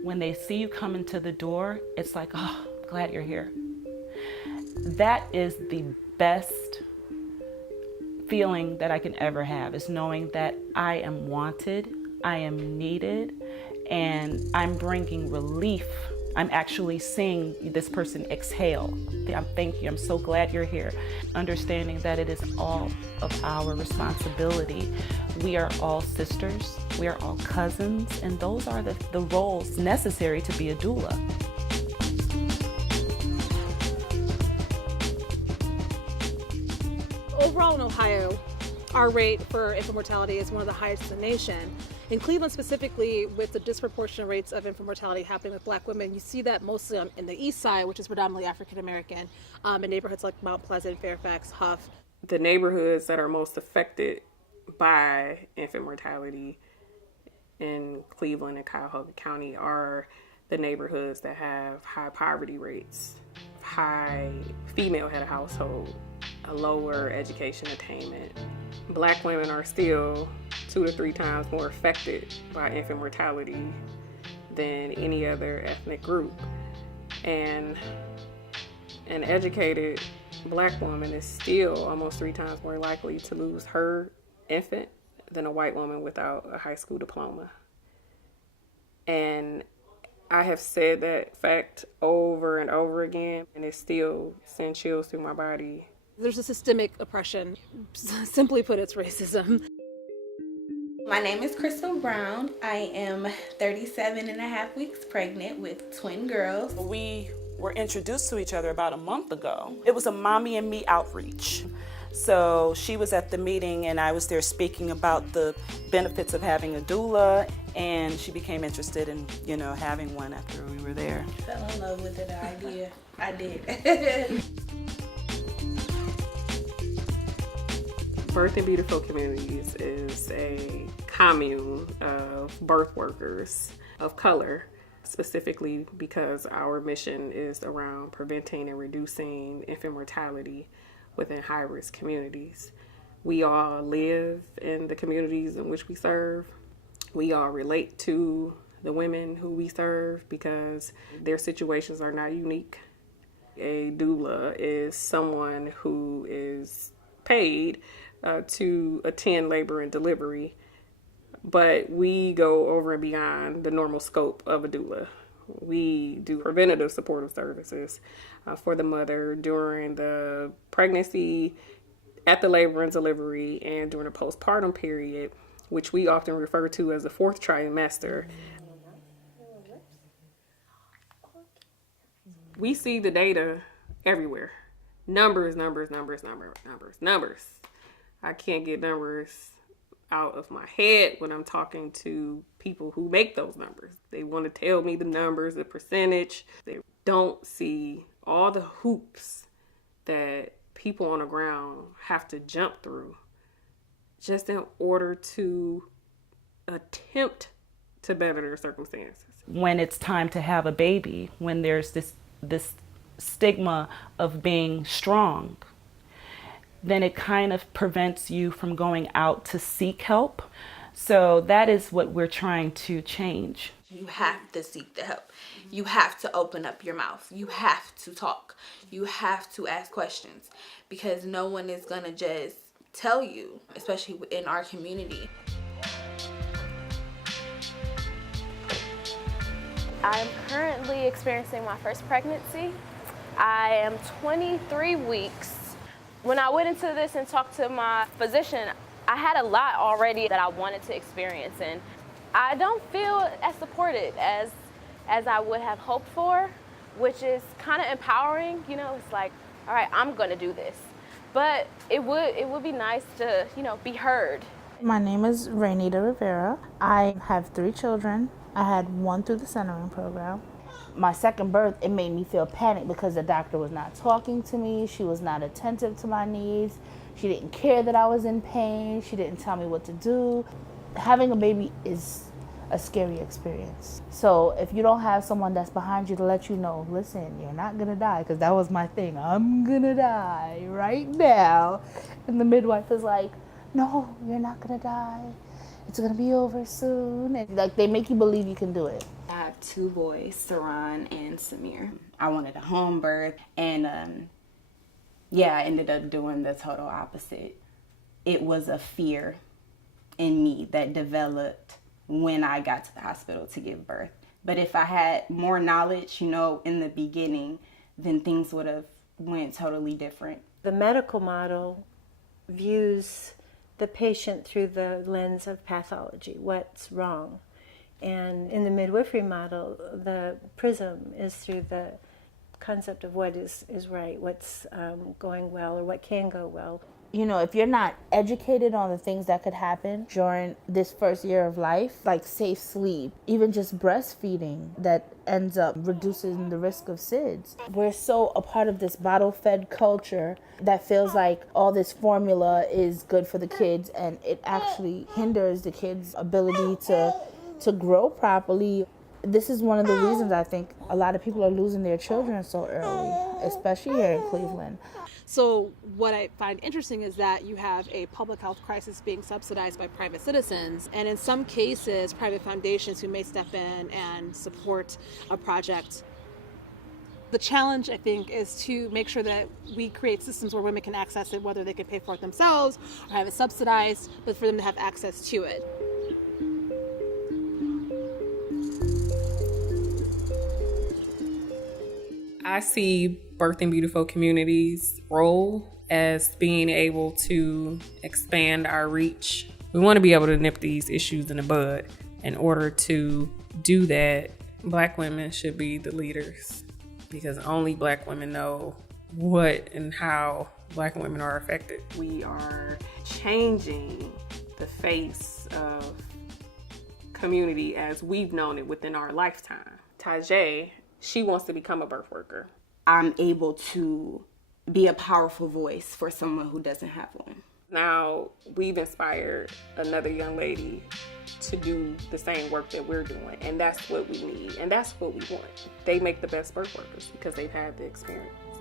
when they see you come into the door, it's like, oh, glad you're here. That is the best feeling that I can ever have, is knowing that I am wanted, I am needed, and I'm bringing relief. I'm actually seeing this person exhale. Thank you, I'm so glad you're here. Understanding that it is all of our responsibility. We are all sisters, we are all cousins, and those are the roles necessary to be a doula. Overall in Ohio, our rate for infant mortality is one of the highest in the nation. In Cleveland specifically, with the disproportionate rates of infant mortality happening with Black women, you see that mostly in the east side, which is predominantly African American, in neighborhoods like Mount Pleasant, Fairfax, Huff. The neighborhoods that are most affected by infant mortality in Cleveland and Cuyahoga County are the neighborhoods that have high poverty rates, high female head of household, a lower education attainment. Black women are still 2 to 3 times more affected by infant mortality than any other ethnic group. And an educated Black woman is still almost 3 times more likely to lose her infant than a white woman without a high school diploma. And I have said that fact over and over again, and it still sends chills through my body. There's a systemic oppression. Simply put, it's racism. My name is Crystal Brown. I am 37 and a half weeks pregnant with twin girls. We were introduced to each other about a month ago. It was a mommy and me outreach. So she was at the meeting and I was there speaking about the benefits of having a doula, and she became interested in, having one after we were there. Fell in love with the idea. I did. Birth and Beautiful Communities is a commune of birth workers of color, specifically because our mission is around preventing and reducing infant mortality within high-risk communities. We all live in the communities in which we serve. We all relate to the women who we serve because their situations are not unique. A doula is someone who is paid to attend labor and delivery, but we go over and beyond the normal scope of a doula. We do preventative supportive services for the mother during the pregnancy, at the labor and delivery, and during the postpartum period, which we often refer to as the 4th trimester. We see the data everywhere. Numbers. I can't get numbers out of my head when I'm talking to people who make those numbers. They want to tell me the numbers, the percentage. They don't see all the hoops that people on the ground have to jump through just in order to attempt to better their circumstances. When it's time to have a baby, when there's this stigma of being strong, then it kind of prevents you from going out to seek help. So that is what we're trying to change. You have to seek the help. You have to open up your mouth. You have to talk. You have to ask questions, because no one is going to just tell you, especially in our community. I'm currently experiencing my first pregnancy. I am 23 weeks. When I went into this and talked to my physician, I had a lot already that I wanted to experience, and I don't feel as supported as I would have hoped for, which is kind of empowering. It's like, all right, I'm gonna do this. But it would be nice to, be heard. My name is Rainita Rivera. I have 3 children. I had 1 through the centering program. My second birth, it made me feel panicked because the doctor was not talking to me. She was not attentive to my needs. She didn't care that I was in pain. She didn't tell me what to do. Having a baby is a scary experience. So if you don't have someone that's behind you to let you know, listen, you're not gonna die, because that was my thing. I'm gonna die right now. And the midwife is like, no, you're not gonna die. it's gonna be over soon. And like they make you believe you can do it. I have 2 boys, Saran and Samir. I wanted a home birth, and I ended up doing the total opposite. It was a fear in me that developed when I got to the hospital to give birth. But if I had more knowledge, in the beginning, then things would have went totally different. The medical model views the patient through the lens of pathology, what's wrong. And in the midwifery model, the prism is through the concept of what is right, what's going well or what can go well. If you're not educated on the things that could happen during this first year of life, like safe sleep, even just breastfeeding, that ends up reducing the risk of SIDS. We're so a part of this bottle-fed culture that feels like all this formula is good for the kids, and it actually hinders the kids' ability to grow properly. This is one of the reasons I think a lot of people are losing their children so early, especially here in Cleveland. So what I find interesting is that you have a public health crisis being subsidized by private citizens, and in some cases, private foundations who may step in and support a project. The challenge, I think, is to make sure that we create systems where women can access it, whether they can pay for it themselves or have it subsidized, but for them to have access to it. I see Birthing Beautiful Community's role as being able to expand our reach. We want to be able to nip these issues in the bud. In order to do that, Black women should be the leaders, because only Black women know what and how Black women are affected. We are changing the face of community as we've known it within our lifetime. Tajay, she wants to become a birth worker. I'm able to be a powerful voice for someone who doesn't have one. Now we've inspired another young lady to do the same work that we're doing, and that's what we need, and that's what we want. They make the best birth workers because they've had the experience.